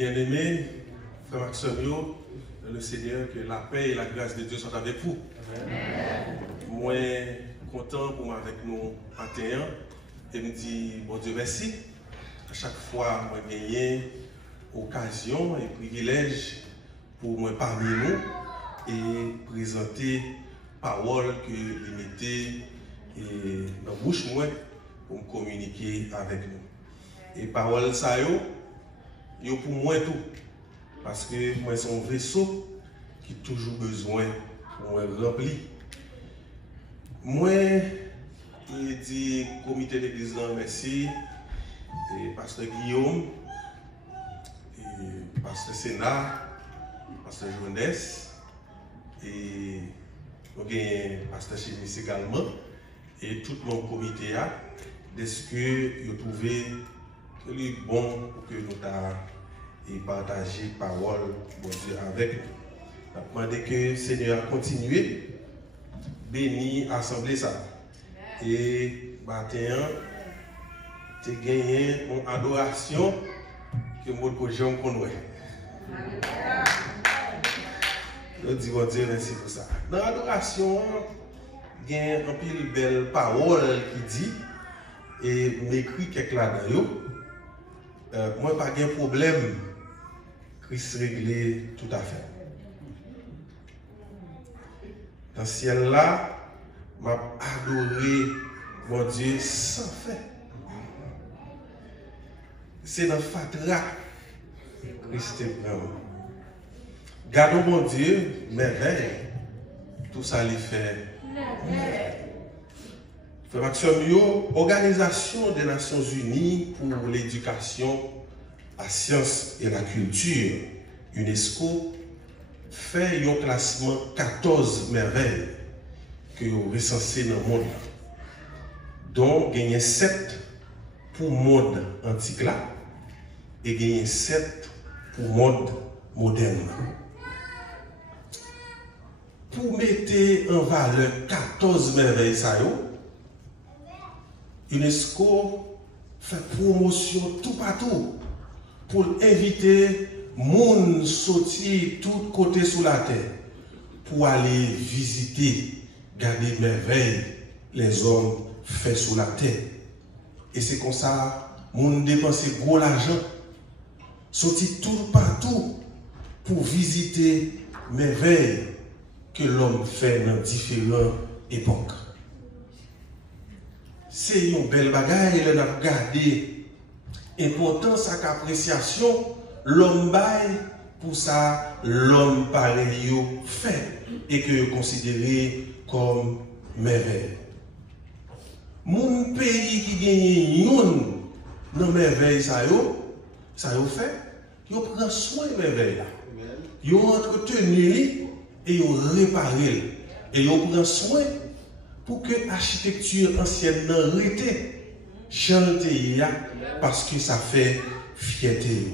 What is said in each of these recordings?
Bien-aimés, frères et sœurs, le Seigneur, que la paix et la grâce de Dieu soient avec vous. Amen. Moi, content pour moi avec nous matin et me dis bon Dieu merci. À chaque fois, moi gagner occasion et privilège pour moi parmi nous et présenter parole que il mettait dans la bouche moi pour me communiquer avec nous. Et parole ça yo pour moi tout. Parce que moi c'est un vaisseau qui a toujours besoin pour me remplir. Moi, il dit comité d'église merci, et pasteur Guillaume, et pasteur Sénat, pasteur Jeunesse, et pasteur Chémis également, et tout mon comité a, est-ce que vous trouvez que c'est bon pour que nous partager parole bon Dieu avec nous. Je demande que le Seigneur continue bénir assemblée ça. Et maintenant, tu as gagné une adoration que moi que j'aime connaître. Je dis bon Dieu merci pour ça. Dans l'adoration, il y a un pile belle parole qui dit et m'écrit quelque là-dedans. Moi pas de problème. Christ réglé tout à fait. Dans le ciel là, m'a adoré mon Dieu sans fait. C'est dans Fatra Christ est vraiment. Gardons mon Dieu, merveille. Tout ça lui fait. Organisation des Nations Unies pour l'éducation, la science et la culture, UNESCO, fait un classement 14 merveilles que vous recensez dans le monde. Donc, il y a 7 pour le monde antique là, et il y a 7 pour le monde moderne. Pour mettre en valeur 14 merveilles, UNESCO fait promotion tout partout pour inviter moun sortir tout côté sous la terre pour aller visiter, garder merveilles les hommes fait sous la terre. Et c'est comme ça, moun dépenser gros l'argent, sortir tout partout pour visiter merveilles que l'homme fait dans différentes époques. C'est une belle bagaille, elle a regardé importance et appréciation l'homme bail pour ça l'homme pareil fait et que considéré comme merveille. Mon pays qui gagne une dans merveille ça fait, yo prend soin de merveille là. Yo entretenu et yo réparé et yo prend soin pour que l'architecture ancienne n'en rete chanter parce que ça fait fierté.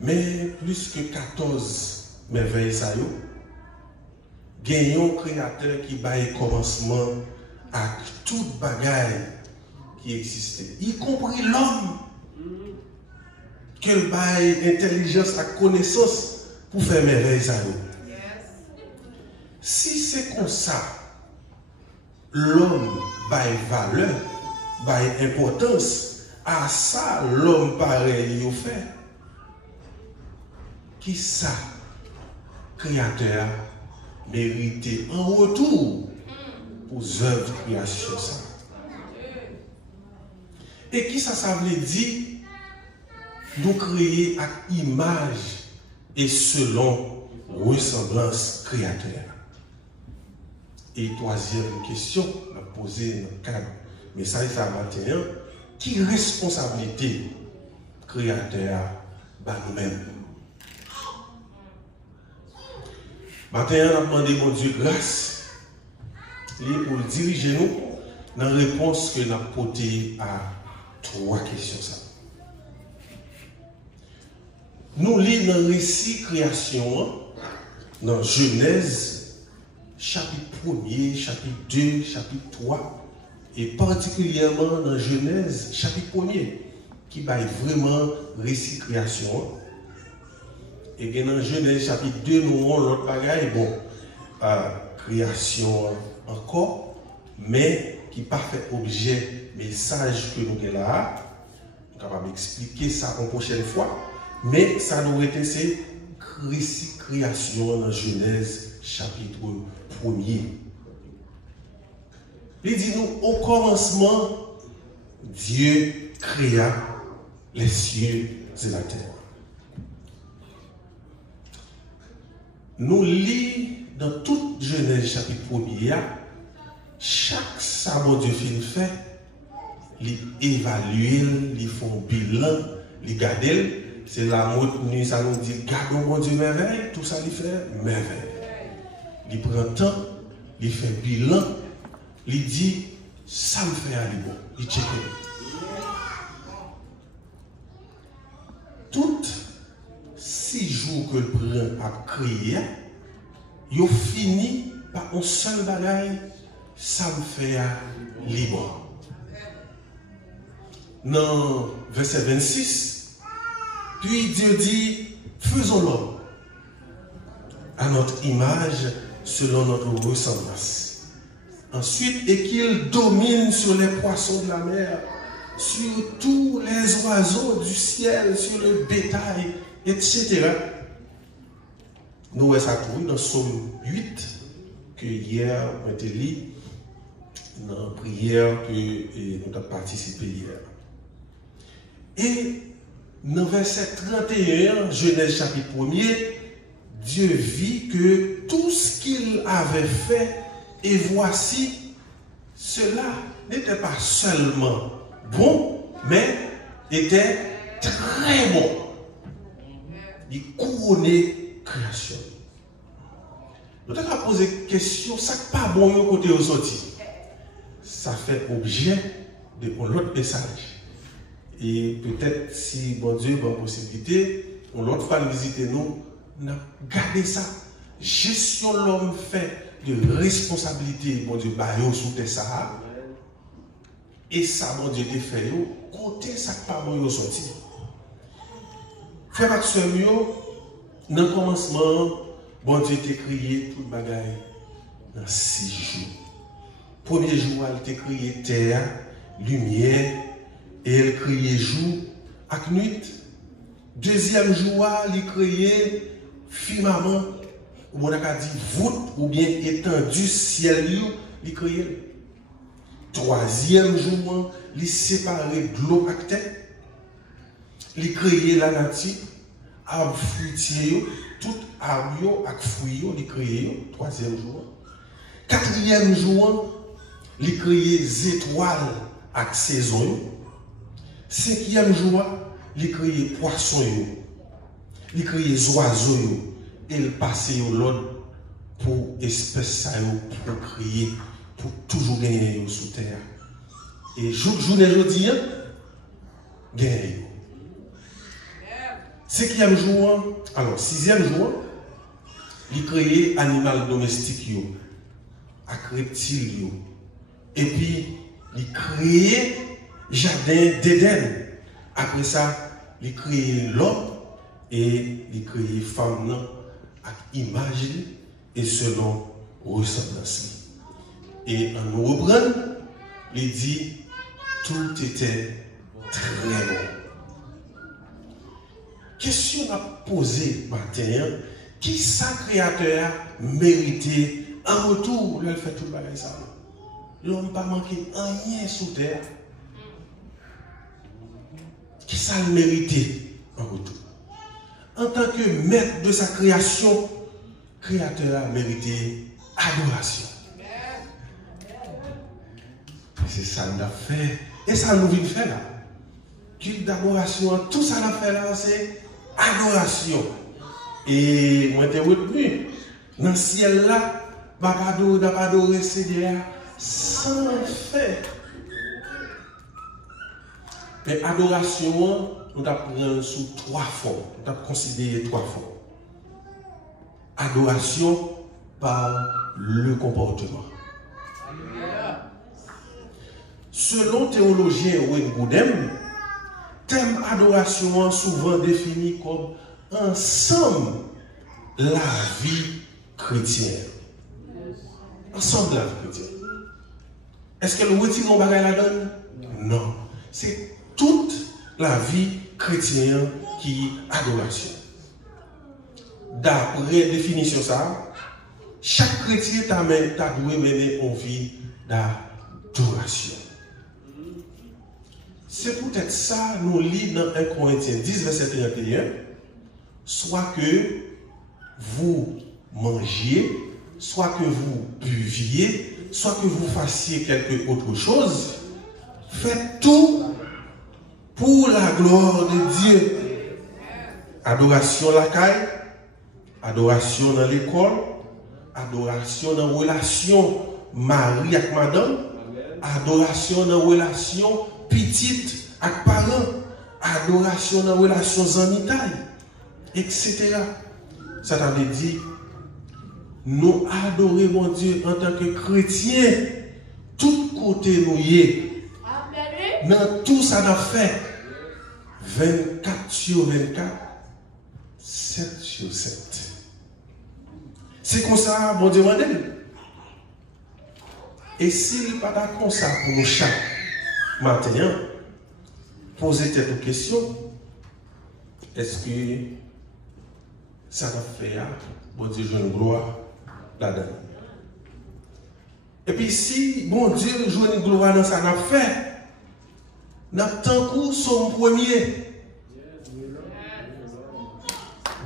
Mais plus que 14 merveilles ça yo, gagnons créateur qui baille commencement à toute bagaille qui existait, y compris l'homme, qu'elle baille intelligence à connaissance pour faire merveille ça yo. Si c'est comme ça, l'homme baille valeur, baille importance à ça l'homme pareil il fait. Qui ça, créateur, mérité en retour pour œuvres de création ça. Et qui ça veut dire nous créer à image et selon ressemblance créateur. Et troisième question, on a posé dans le cadre message à matin, qui responsabilité créateur par nous-mêmes? Matin, on a demandé mon Dieu grâce pour diriger nous dans la réponse que nous avons portée à 3 questions. Ça. Nous lisons dans le récit création, dans Genèse, chapitre 1er, chapitre 2, chapitre 3, et particulièrement dans Genèse, chapitre 1er, qui baille vraiment récit création. Et dans Genèse chapitre 2, nous avons l'autre bagaille, bon, création encore, mais qui pas fait objet message que nous avons là. Nous sommes capables d'expliquer ça une prochaine fois, mais ça nous été c'est récit création dans Genèse chapitre 1er. Il dit nous, au commencement, Dieu créa les cieux et la terre. Nous lisons dans toute Genèse chapitre 1er, chaque sabbat Dieu fait, il évalue, il fait un bilan, il garde. C'est la mode, ça nous dit, gardons mon Dieu merveille, tout ça il fait merveille. Il prend temps, il fait bilan, il dit, ça me fait aller bon, il check. Toutes 6 jours que le prend à créer, il finit par un seul bagaille, ça me fait libre. Dans verset 26, puis Dieu dit, faisons l'homme à notre image, selon notre ressemblance. Ensuite, et qu'il domine sur les poissons de la mer, sur tous les oiseaux du ciel, sur le bétail, etc. Nous voyons ça tout dans Psaume 8, que hier on a été lu, dans la prière que nous avons participé hier. Et dans verset 31, Genèse chapitre 1er, Dieu vit que tout ce qu'il avait fait, et voici, cela n'était pas seulement bon, mais était très bon. Il couronnait création. Nous avons posé une question, ça n'est pas bon au côté aux sorties. Ça fait objet de l'autre message. Et peut-être si bon Dieu a une possibilité, on l'autre fois visiter nous, on a gardé ça. Gestion l'homme fait de responsabilité, bon Dieu, sous tes Sahara. Et ça, bon Dieu, fait, côté ça pas bon sorti. Frère Maxime, dans le commencement, bon Dieu t'a créé tout le bagaille dans 6 jours. Premier jour, il t'a créé terre, lumière, et elle créé jour et nuit. Deuxième jour, il a créé firmament, ou on a dit voûte, ou bien étendu ciel, il a créé. Troisième jour, il a séparé de l'eau et terre. Il a créé la nature, arbre fruitier, tout arbre et fruits, il a créé. Troisième jour. Quatrième jour, il a créé les étoiles et saison. Cinquième jour, il a créé les poissons, il a créé les oiseaux, et il passe l'autre pour espèces pour créer, pour toujours gagner sous terre. Et journée aujourd'hui, gagner. Cinquième jour, alors sixième jour, il a créé animal domestique, avec reptiles, et puis il a créé jardin d'Éden. Après ça, il a créé l'homme et il a créé femme avec image et selon ressemblance. Et en nous reprenant, il dit tout était très bon. Question à poser matin, qui sa créateur méritait en retour, il fait tout le bagage ça. L'homme n'a pas manqué rien sous terre. Qui ça le méritait en retour? En tant que maître de sa création, créateur a mérité adoration. C'est ça qu'on a fait. Et ça nous vient faire là. Culte d'adoration, tout ça qu'on a fait là, c'est adoration. Et moi, je suis retenu. Dans le ciel là, je n'ai pas adoré Seigneur sans fait. Mais adoration, nous apprenons sous 3 formes. Nous avons considéré 3 formes. Adoration par le comportement. Selon théologien Wayne Grudem, thème adoration souvent défini comme ensemble la vie chrétienne. Ensemble la vie chrétienne. Est-ce que le retire mon bagage la donne? Non. C'est toute la vie chrétienne qui est adoration. D'après définition ça, chaque chrétien t'a dû mener une vie d'adoration. C'est peut-être ça, nous lisons dans 1 Corinthiens 10, verset 31, soit que vous mangiez, soit que vous buviez, soit que vous fassiez quelque autre chose, faites tout pour la gloire de Dieu. Adoration la caille, adoration dans l'école, adoration dans la relation mari avec madame, adoration dans la relation petite avec parents, adoration dans la relation amicale, etc. Ça t'avait dit, nous adorons mon Dieu en tant que chrétiens, tout côté nous y est. Dans tout ça n'a fait 24 sur 24, 7 sur 7. C'est comme ça, bon Dieu m'a dit. Et s'il n'est pas d'accord ça pour nous chaque matin, poser cette question, est-ce que ça va faire, bon Dieu, je une gloire là-dedans? Et puis si, bon Dieu, je une gloire dans ça n'a fait, n'a tant coup son premier.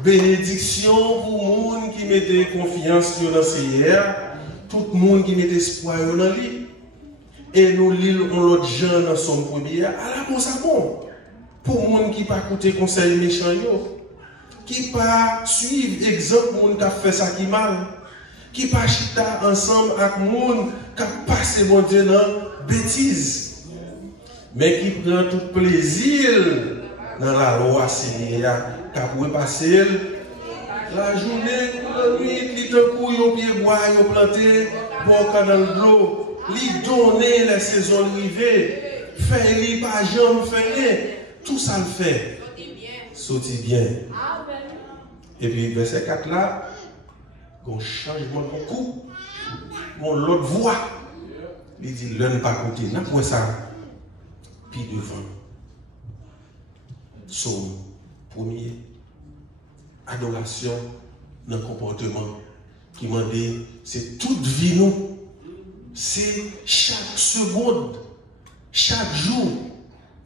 Bénédiction pour les gens qui mettent confiance dans le Seigneur, tout le monde qui met espoir dans lui. Et nous lisons l'autre gens dans son premier. À la bon ça bon. Pour les gens qui ne pas écouter conseil méchant, qui ne pas suivre exemple de gens qui a fait ça qui mal, qui ne pas chita ensemble avec les gens qui ont passé mon Dieu dans bêtise, mais qui prend tout plaisir dans la loi Seigneur. Qui a passer la journée, la nuit, qui te couille au pied bois, ils ont planté, bon canal de l'eau, ils donner les saisons arrivées, faire les pas jambes, faire tout ça le fait. Sauti bien. Et puis verset 4 là, un changement de coup, mon l'autre voix, il dit l'un pas côté, n'a pas ça, puis devant. Somme premier, adoration dans le comportement qui m'a dit, c'est toute vie nous, c'est chaque seconde, chaque jour,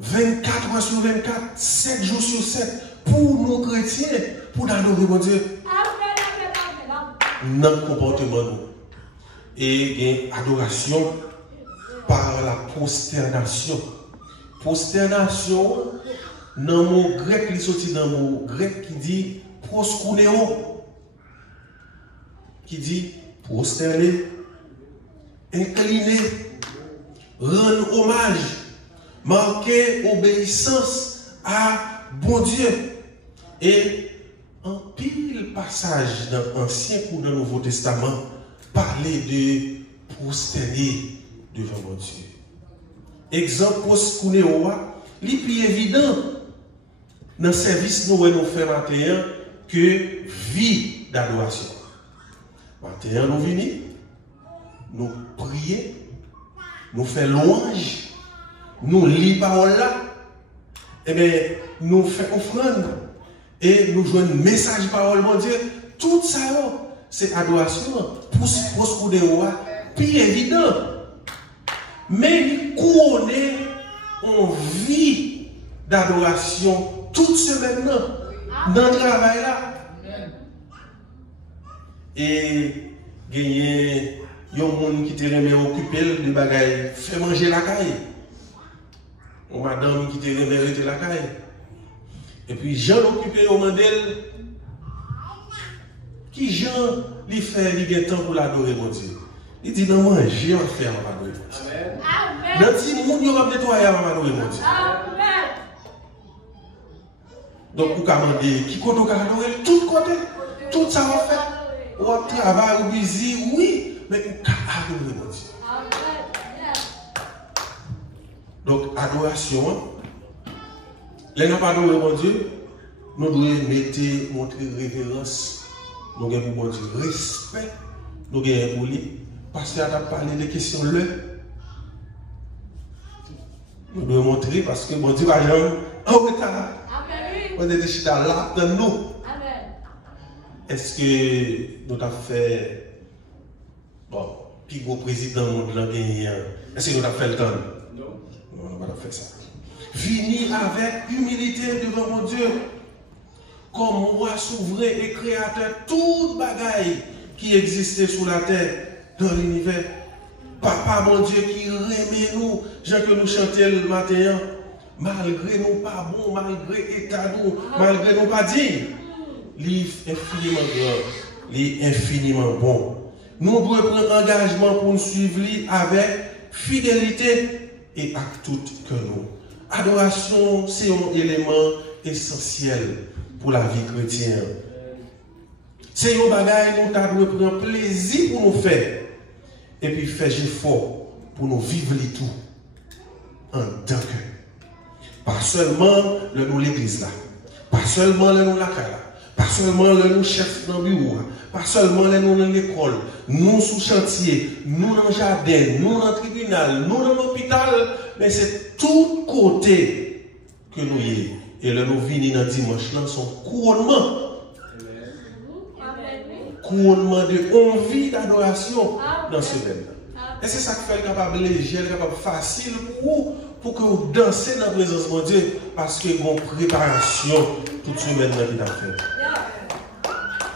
24 heures sur 24, 7 jours sur 7, pour nos chrétiens, pour adorer mon Dieu. Dans le comportement nous. Et adoration par la prosternation. Prosternation, dans le mot grec, il sorti dans le mot grec qui dit proskuneo, qui dit prosterner, incliner, rendre hommage, marquer obéissance à bon Dieu. Et un pile passage dans l'Ancien ou dans le Nouveau Testament parler de prosterner devant mon Dieu. Exemple, proskuneo, il est plus évident dans le service nous faisons matin que vie d'adoration. Matin nous venons, nous prions, nous faisons louange, nous lisons la parole là, et bien nous faisons offrande et nous jouons un message parole mon Dieu. Tout ça c'est adoration pour ce coup de roi, plus évident. Mais il connaît en vie d'adoration toute semaine dans le travail là. Et il y a des gens qui te remet occupé de bagaille, fait manger la caille. Ou madame qui te remet rester la caille. Et puis Jean occupé au mandel. Qui Jean lui fait du temps pour l'adorer mon Dieu. Il dit non manger on fait on adorer mon Dieu. Dans petit monde yo va nettoyer on adorer mon Dieu. Donc vous commandez qui côté on adorer tout côté, tout ça on fait. Ou travail ou busy oui, mais on adorer mon Dieu. Donc adoration Les gens pas adorer mon Dieu, nous devons montrer révérence, nous devons pour mon Dieu respect, nous devons pour lui, parce qu'il a parlé des questions là. Nous devons montrer parce que mon Dieu va jamais en retard. On est déjà là dans nous. Est-ce que nous avons fait, bon, puis gros président nous l'a gagné, est-ce que nous avons fait le temps? Non. Non, on n'a pas fait ça. Venez avec humilité devant mon Dieu, comme moi souverain et créateur, toute bagaille qui existait sur la terre, dans l'univers. Papa, mon Dieu, qui remet nous, gens que nous chantions le matin, malgré nous pas bon, malgré état nous, malgré nous pas dignes. Livre infiniment grand, livre infiniment bon. Nous devons prendre engagement pour nous suivre avec fidélité et à tout que nous. Adoration, c'est un élément essentiel pour la vie chrétienne. C'est un bagage nous devons prendre plaisir pour nous faire. Et puis faire effort pour nous vivre les tout en tant que. Pas seulement le nous l'église là, pas seulement le nous la là, pas seulement le nous chef dans le bureau, pas seulement le nous dans l'école, nous sous chantier, nous dans le jardin, nous dans le tribunal, nous dans l'hôpital, mais c'est tout côté que nous y est. Et le nous venons dans dimanche là, son couronnement. Couronnement de envie d'adoration dans ce domaine. Et c'est ça qui fait le capable léger, le capable facile pour que vous dansez dans la présence de Dieu, parce que vous avez une préparation toute semaine qui t'a fait.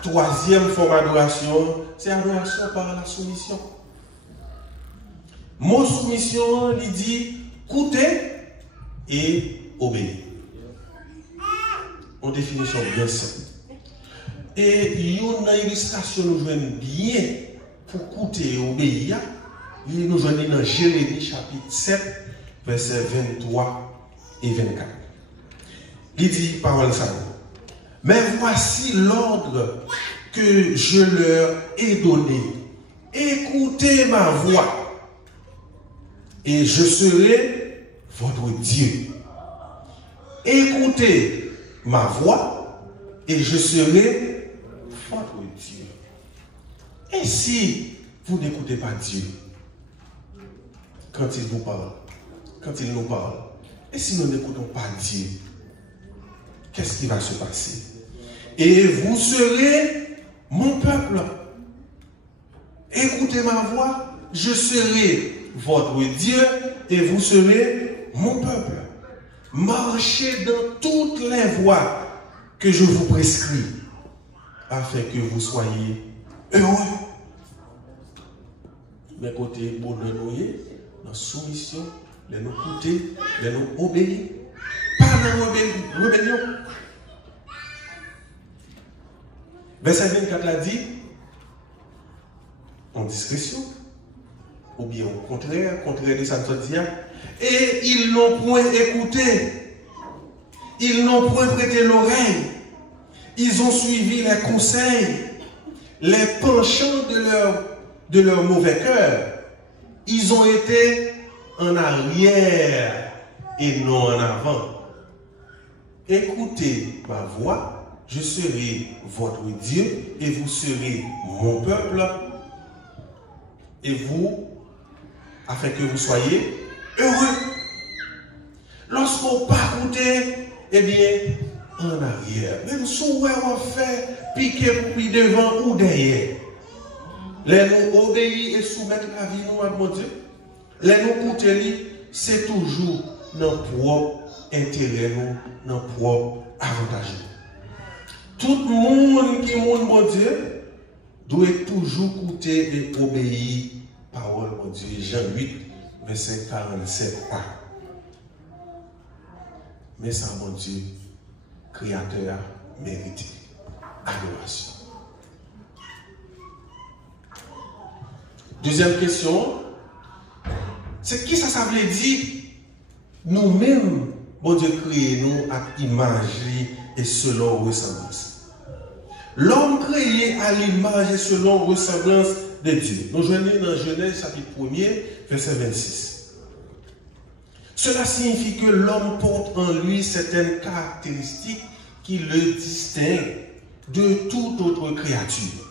Troisième forme d'adoration, c'est l'adoration par la soumission. Mon soumission, il dit écouter et obéir. En définition bien simple. Et il y a une illustration nous jouons bien pour écouter et obéir. Nous jouons dans Jérémie chapitre 7, versets 23 et 24. Il dit, parole ça. Mais voici l'ordre que je leur ai donné. Écoutez ma voix, et je serai votre Dieu. Écoutez ma voix, et je serai votre Dieu. Et si vous n'écoutez pas Dieu, quand il vous parle, quand il nous parle, et si nous n'écoutons pas Dieu, qu'est-ce qui va se passer? Et vous serez mon peuple. Écoutez ma voix, je serai votre Dieu, et vous serez mon peuple. Marchez dans toutes les voies que je vous prescris, afin que vous soyez heureux. Mais côté bonheur, dans soumission, les nous écouter, les nous obéir, pas dans rébellion. Verset 24 l'a dit, en discrétion, ou bien au contraire de ça dit, et ils n'ont point écouté, ils n'ont point prêté l'oreille. Ils ont suivi les conseils, les penchants de leur mauvais cœur. Ils ont été en arrière et non en avant. Écoutez ma voix, je serai votre Dieu et vous serez mon peuple. Et vous, afin que vous soyez heureux. Lorsqu'on pas écouté, eh bien, en arrière. Même si on fait piquer pour devant ou derrière. Les nous obéir et soumettre la vie nous à mon Dieu. Les nous écouter, c'est toujours dans propre intérêt, dans propre avantage. Tout le monde qui est mon Dieu doit toujours écouter et obéir parole mon Dieu. Jean 8, verset 47a. Mais ça, mon Dieu, Créateur mérité. Adoration. Deuxième question, c'est qui ça veut dire? Nous-mêmes, bon Dieu créé nous à image et selon ressemblance. L'homme créé à l'image et selon ressemblance de Dieu. Nous joignons dans Genèse chapitre 1er, verset 26. Cela signifie que l'homme porte en lui certaines caractéristiques qui le distinguent de toute autre créature.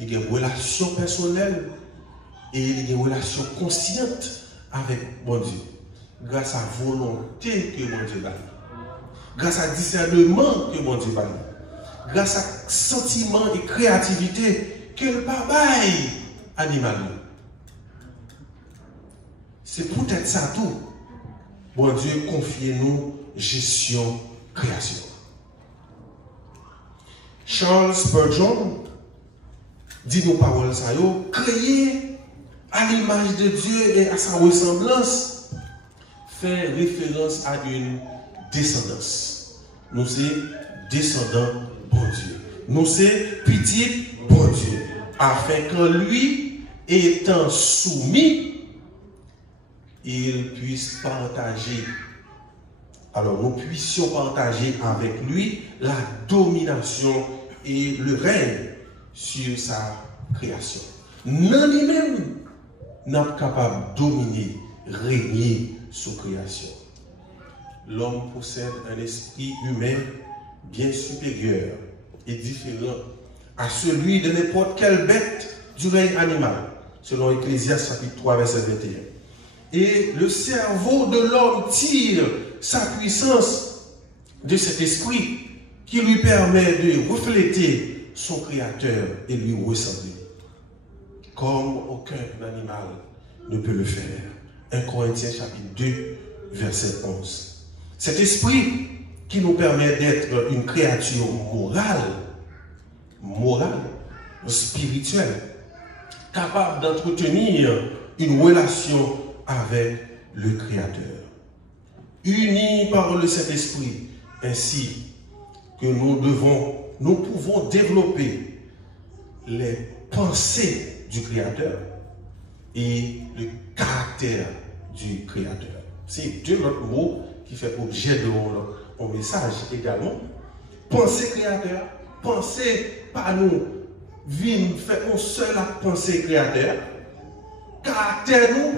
Il y a une relation personnelle et il y a une relation consciente avec mon Dieu. Grâce à la volonté que mon Dieu a. Grâce à discernement que mon Dieu a. Grâce à sentiment et créativité que le babaye animal. C'est peut-être ça tout. Bon Dieu, confiez-nous gestion, création. Charles Spurgeon dit nos paroles ça yo, créé à l'image de Dieu et à sa ressemblance, fait référence à une descendance. Nous sommes descendants bon Dieu. Nous sommes petits bon Dieu. Afin qu'en lui, étant soumis, il puisse partager. Alors nous puissions partager avec lui la domination et le règne sur sa création. Non lui-même n'est pas capable de dominer, régner sur création. L'homme possède un esprit humain bien supérieur et différent à celui de n'importe quelle bête du règne animal, selon Ecclésiaste chapitre 3, verset 21. Et le cerveau de l'homme tire sa puissance de cet esprit qui lui permet de refléter son Créateur et lui ressembler. Comme aucun animal ne peut le faire. 1 Corinthiens chapitre 2, verset 11. Cet esprit qui nous permet d'être une créature morale, spirituelle, capable d'entretenir une relation avec le Créateur. Unis par le Saint-Esprit, ainsi que nous pouvons développer les pensées du Créateur et le caractère du Créateur. C'est deux autres mots qui font objet de mon message également. Pensée Créateur, pensée par nous, vient faire un seul à penser Créateur. Caractère nous,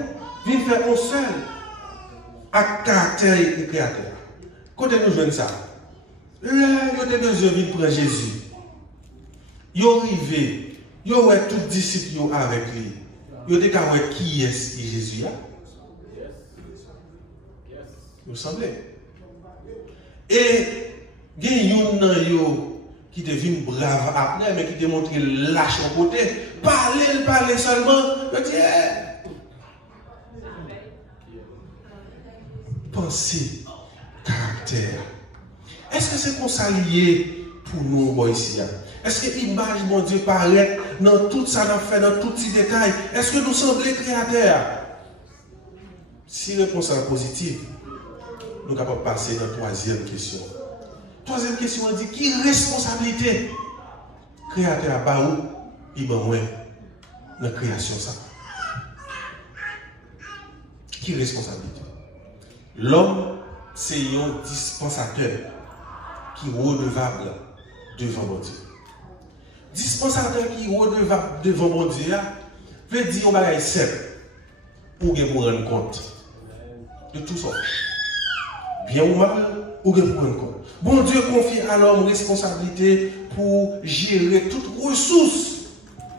vient faire un seul à caractère et Créateur. Quand nous jouons ça, là, il y a besoin de prendre Jésus. Ils sont arrivés, ils ont tous les disciples avec lui. Ils ont dit qui est Jésus. Vous semblez. Et il y a un qui devient brave après, mais qui démontre lâche au côté. Parler seulement. Il dit, pensée, caractère. Est-ce que c'est qu'on s'allie pour nous ici? Est-ce que l'image, mon Dieu, paraît dans tout ça, dans fait, dans tous ces détails? Est-ce que nous semblons créateurs? Si la réponse est positive, nous sommes capables de passer dans la troisième question. Troisième question, on dit, qui responsabilité? Créateur à Baou, il m'a moins dans la création ça. Qui responsabilité? L'homme, c'est un dispensateur qui est redevable devant mon Dieu. Dispensateur qui est redevable devant mon Dieu, veut dire qu'on va être simple pour que vous rendre compte de tout ça. Bien ou mal, ou que vous rendre compte. Bon Dieu confie à l'homme responsabilité pour gérer toutes ressources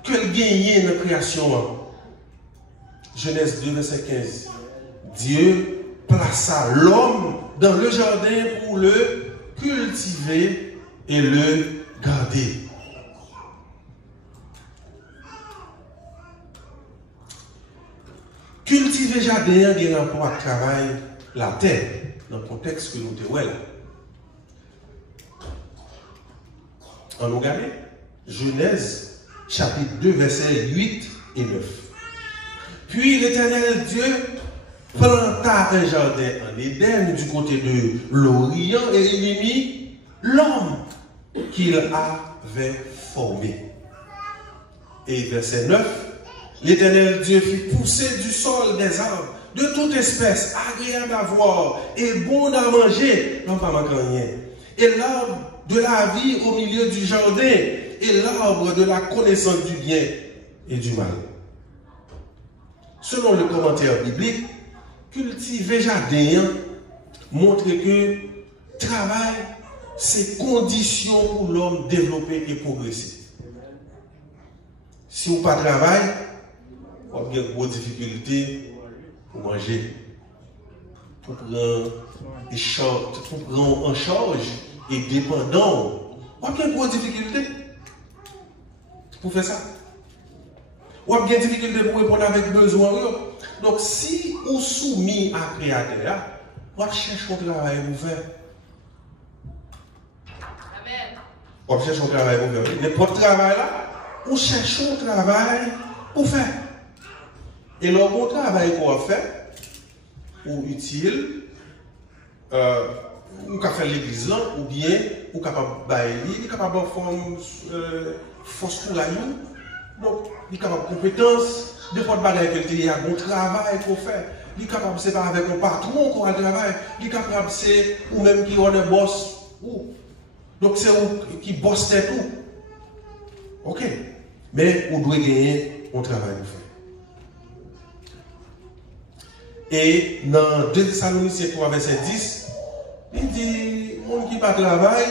qu'il gagne dans la création. Genèse 2, verset 15. Dieu plaça l'homme dans le jardin pour le cultiver et le garder. Cultiver le jardin a un rapport à travail la terre, dans le contexte que nous te voyons. On nous regarde Genèse chapitre 2, versets 8 et 9. Puis l'Éternel Dieu planta un jardin en Éden du côté de l'Orient et il y mit l'homme qu'il avait formé. Et verset 9, l'Éternel Dieu fit pousser du sol des arbres de toute espèce, agréable à voir et bon à manger, non pas manquant rien. Et l'arbre de la vie au milieu du jardin et l'arbre de la connaissance du bien et du mal. Selon le commentaire biblique, cultiver jardin montre que travail, c'est condition pour l'homme développer et progresser. Si vous ne travaillez pas, vous avez des difficultés pour manger, pour prendre en charge et dépendant. Vous avez des difficultés pour faire ça. Vous avez des difficultés pour répondre avec besoin. Donc, si vous soumis à créateur, vous cherchez un travail pour faire. Amen. Vous cherchez un travail pour faire. Mais pour travail là, vous cherchez un travail pour faire. Et le bon travail qu'on fait, ou utile, ou qu'à faire l'église là, ou bien, ou capable de bailler, capable de faire force pour la nuit. Donc, il est capable de compétences, des fois de bagaille qu'il y a un bon travail qu'on fait. Il est capable de se faire avec un patron qu'on a travail. Il est capable de se ou même qui est un boss. Donc, c'est où qui bosse tout. Ok. Mais on doit gagner un travail de faire. Et dans 2 Thessaloniciens 3, verset 10, il dit, monde qui pas travail,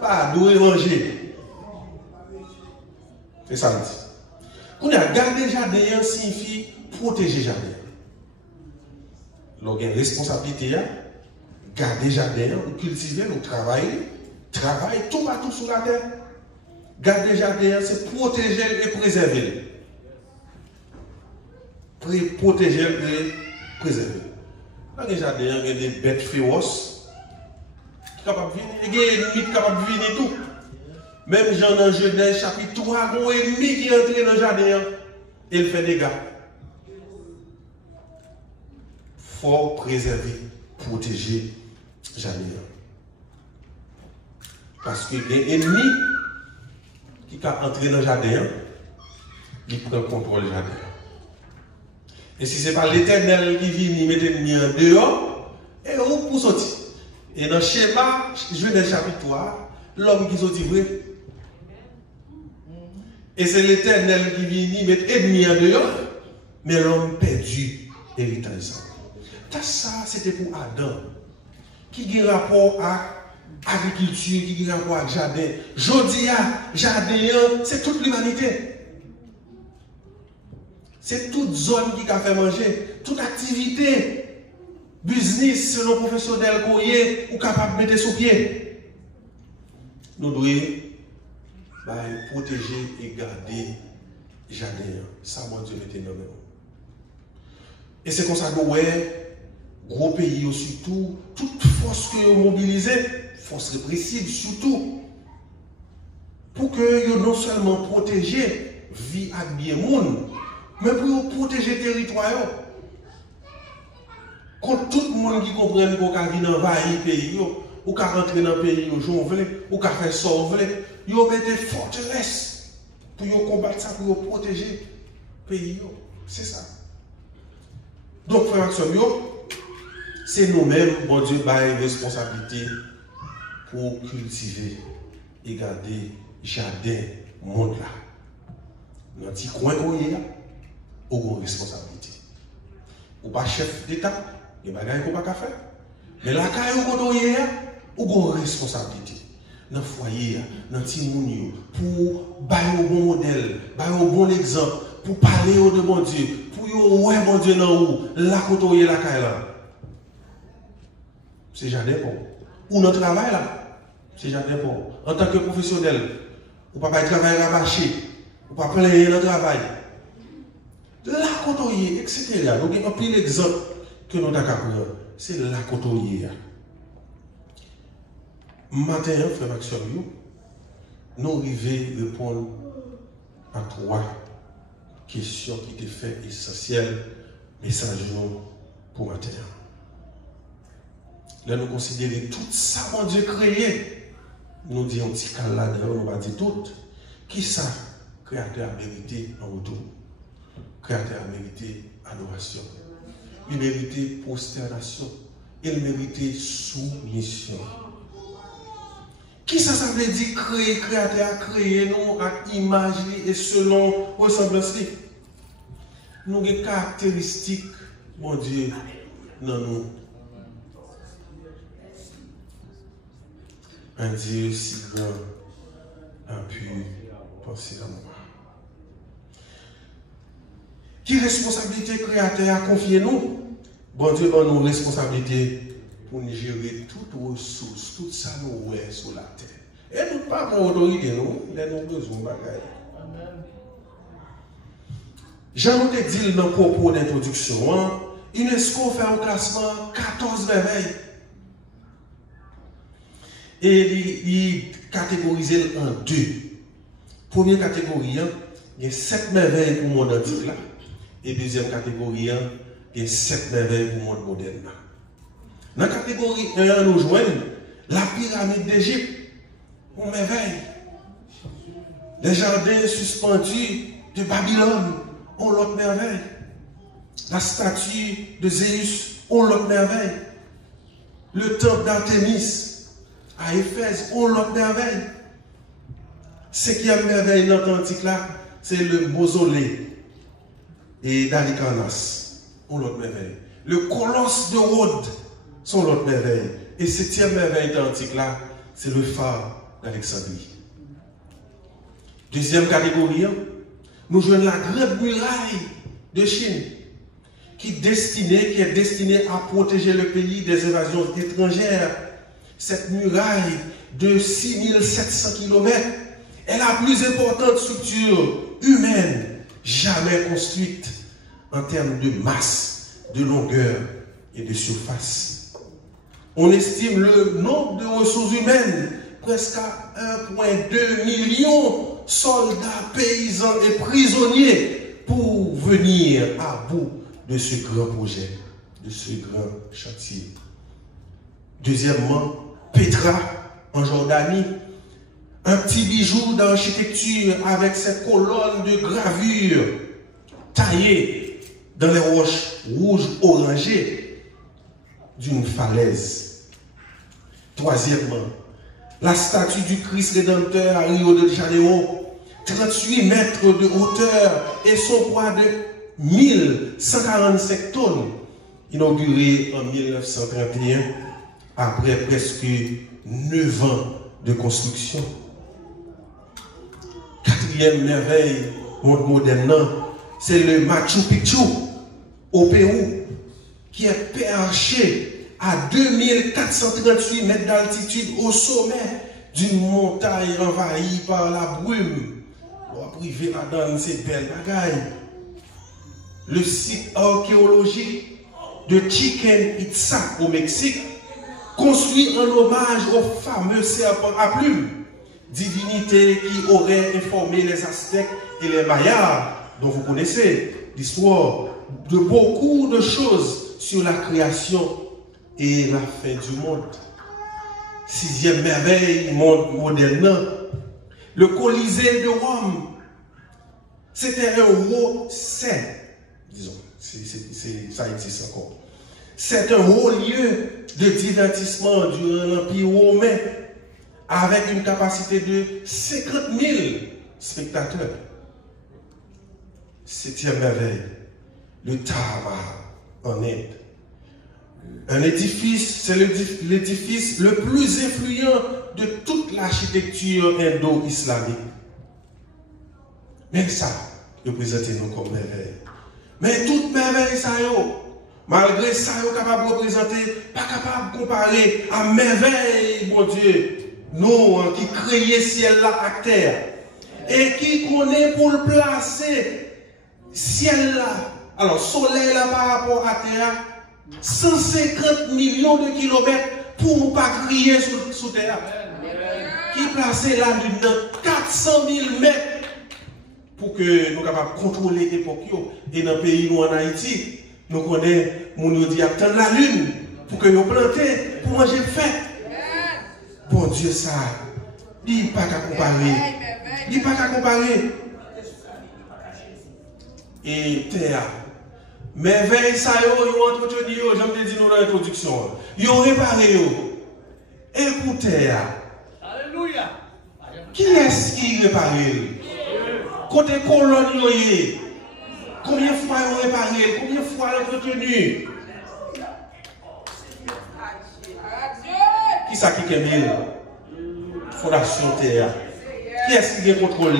pas doit manger. C'est ça, il dit. Quand on a gardé jardin, signifie protéger jardin. Donc, il y a une responsabilité, garder jardin, cultiver, travailler tout partout sur la terre. Garder jardin, c'est protéger et préserver. Protéger et préserver. Dans les jardins, il y a des bêtes féroces qui sont capables de venir. Il y a des ennemis capables de venir tout. Même Jean dans Genèse chapitre 3, il y a un ennemi qui est entré dans le jardin et il fait des dégâts. Il faut préserver, protéger le jardin. Parce que les ennemis qui sont entrés dans le jardin, ils prennent le contrôle du jardin. Et si ce n'est pas l'Éternel qui vient mettre l'ennemi en dehors, et où pour sortir. Et dans le schéma, Genèse chapitre 3, l'homme qui sortit vrai. Et c'est l'Éternel qui vient mettre l'ennemi en dehors, mais l'homme perdu héritage. Ça, c'était pour Adam, qui a rapport à l'agriculture, qui a rapport à jardin. Jodia, jardin, c'est toute l'humanité. C'est toute zone qui a fait manger, toute activité, business, selon professionnel qu'on est, ou capable de mettre sous pied. Nous devons protéger et garder le jardin. Ça, mon Dieu, mettez dans nous. Et c'est comme ça que nous, gros pays surtout, toute force que vous mobilisez, force répressive surtout, pour que vous non seulement protéger vie et bien monde, mais pour protéger le territoire. Quand tout le monde qui comprend qu'on va venir envahir le pays, ou qu'on rentrer dans le pays, ou qu'on faire sauver, vous mettez forteresse pour combattre ça, pour protéger le pays. C'est ça. Donc, frère Maxime, c'est nous-mêmes, bon Dieu, une responsabilité pour cultiver et garder le jardin monde là. Dans un petit coin où il y a, une responsabilité. Ou pas chef d'État, il y a des choses qu'on ne peut pas faire. Mais la caille où il y a, une responsabilité. Dans le foyer, dans le petit monde, pour bailler au bon modèle, bailler au bon exemple, pour parler au de bon Dieu, pour dire, ouais, bon Dieu, non, où, là, où il y a la caille là. C'est jardin pour. Ou notre travail là, c'est jardin pour. En tant que professionnel, ou pas travailler rabâché, ou pas plaire dans le travail. La côtoyer, etc. Donc, il y a un pile exemple que nous avons appris. C'est la côtoyer. Matin, frère Maxime, nous arrivons à répondre à 3 questions qui étaient faites essentielles, message pour matin. Là, nous considérons tout ça, mon Dieu, créé. Nous disons un petit cas là, nous va dire tout. Qui ça, créateur a mérité en retour? Créateur a mérité adoration. Il méritait prosternation. Il méritait soumission. Qui ça veut dire créer, créateur a créé nous à image et selon ressemblance? Nous avons des caractéristiques Mon Dieu, non, nous. Un Dieu si grand a pu penser à moi. Qui responsabilité créateur a confié nous? Bon Dieu, a nous responsabilité pour nous gérer toutes ressources, tout ça nous ouais sur la terre. Et nous pas pour autorité, nous, il a nos besoins de bagaille. Jean nous dit dans le propos d'introduction, UNESCO fait un classement 14 merveilles. Et il catégorise en deux. Première catégorie, il y a 7 merveilles pour le monde antique. Et deuxième catégorie, il y a 7 merveilles pour le monde moderne. Dans la catégorie 1, nous joignons la pyramide d'Égypte, une merveille. Les jardins suspendus de Babylone, ont l'autre merveille. La statue de Zéus, ont l'autre merveille. Le temple d'Artémis à Éphèse, ont l'autre merveille. Cinquième merveille dans l'Antique là, c'est le mausolée et d'Alicarnasse, ont l'autre merveille. Le colosse de Rhodes, sont l'autre merveille. Et septième merveille dans l'Antique là, c'est le phare d'Alexandrie. Deuxième catégorie, nous jouons la grande muraille de Chine, qui est destinée à protéger le pays des invasions étrangères. Cette muraille de 6700 km est la plus importante structure humaine jamais construite en termes de masse, de longueur et de surface. On estime le nombre de ressources humaines presque à 1,2 million soldats, paysans et prisonniers pour venir à bout de ce grand projet, de ce grand chantier. Deuxièmement, Petra, en Jordanie, un petit bijou d'architecture avec ses colonnes de gravure taillées dans les roches rouges orangées d'une falaise. Troisièmement, la statue du Christ Rédempteur à Rio de Janeiro, 38 mètres de hauteur et son poids de 1145 tonnes, inaugurée en 1931, après presque 9 ans de construction. Quatrième merveille monde moderne, c'est le Machu Picchu au Pérou, qui est perché à 2438 mètres d'altitude au sommet d'une montagne envahie par la brume. On va priver là-dedans, c'est belle bagaille. Le site archéologique de Chichen Itza au Mexique, construit en hommage au fameux serpent à plumes, divinité qui aurait informé les Aztèques et les Mayas, dont vous connaissez l'histoire, de beaucoup de choses sur la création et la fin du monde. Sixième merveille, monde moderne, le Colisée de Rome. C'était un haut, disons, ça existe encore. C'est un haut lieu de divertissement durant l'Empire romain, avec une capacité de 50 000 spectateurs. Septième merveille, le Taj Mahal en Inde. Un édifice, c'est l'édifice le plus influent de toute l'architecture indo-islamique. Même ça, représentez-nous comme merveille. Mais toute merveille, ça y est, malgré ça, vous êtes capable de représenter, pas capable de comparer à merveille, mon Dieu, nous qui créons ciel là à terre, et qui connaît pour le placer, ciel là, alors soleil là par rapport à terre, 150 millions de kilomètres pour ne pas crier sous terre. Qui placé là de 400 000 mètres pour que nous soyons capables de contrôler l'époque. Et dans le pays nous en Haïti, nous connaissons, nous dit attendre la lune pour que nous plantions, pour manger fête. Bon Dieu, ça, il n'y a pas qu'à comparer. Il n'y a pas qu'à comparer. Et terre. Merveille, ça, ils ont entretenu, j'aime dire dans l'introduction. Ils ont réparé. Et pour terre. Alléluia. Qui est-ce qui répare? Côté colonne, Combien de fois ils ont réparé? Combien de fois ils ont entretenu? Qui ça qui est Fondation Terre. Qui est-ce qui contrôle?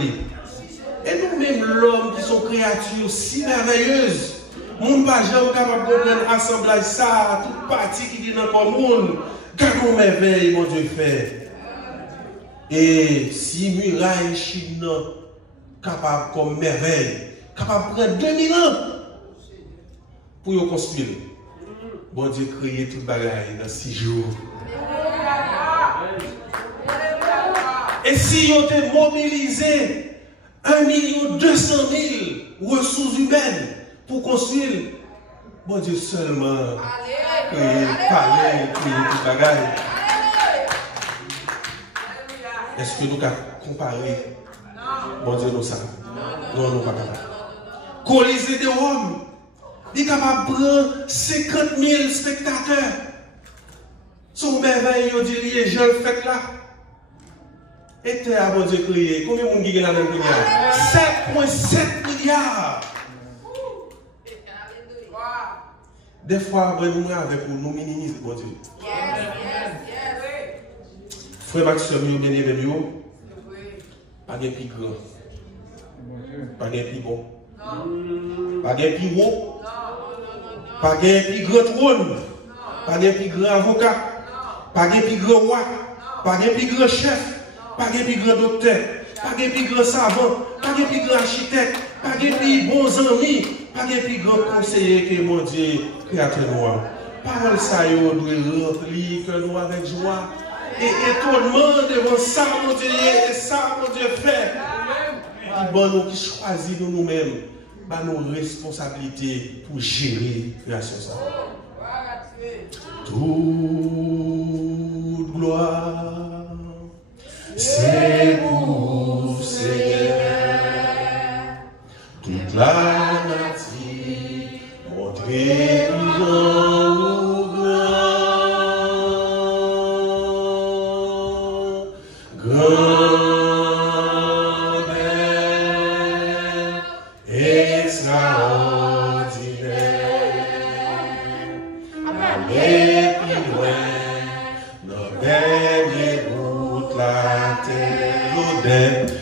Et nous-mêmes, l'homme qui sont créatures si merveilleuses, nous ne sommes pas capables de comprendre l'assemblage, ça, toute partie qui est dans le monde. Gardons merveille, mon Dieu fait. Et si muraille Chine capable comme merveille, capable de prendre 2000 ans pour y construire. Bon Dieu créé toute bagaille dans 6 jours. Et si on était mobilisé 1 200 000 ressources humaines pour construire, bon Dieu seulement créé palais, créé toute bagaille. Est-ce que nous pouvons comparer? Bon Dieu nous ça. Non, nous pas capable. Colisée de Rome, il est capable de prendre 50 000 spectateurs. Son merveille, il dit, les gens le fait là. Et terre, bon Dieu créé. Combien de monde qui est là dans le monde? 7,7 milliards. Des fois, nous avec nous minimisons, bon Dieu. Frère Maxime, bien aimé, pas de plus grand, pas de plus bon, pas de plus haut, pas de plus grand trône, pas de plus grand avocat, pas de plus grand roi, pas de plus grand chef, pas de plus grand docteur, pas de plus grand savant, pas de plus grand architecte, pas de plus bons amis, pas de plus grand conseiller que mon Dieu créateur noir. Parole ça doit remplir que nous avec joie. Et étonnement devant ça, mon Dieu, et ça, mon Dieu, fait. Qui bon nous, qui choisit nous-mêmes, bah, nos responsabilités pour gérer la création. Toute gloire, c'est pour Seigneur. Toute la nature, montrer Amen.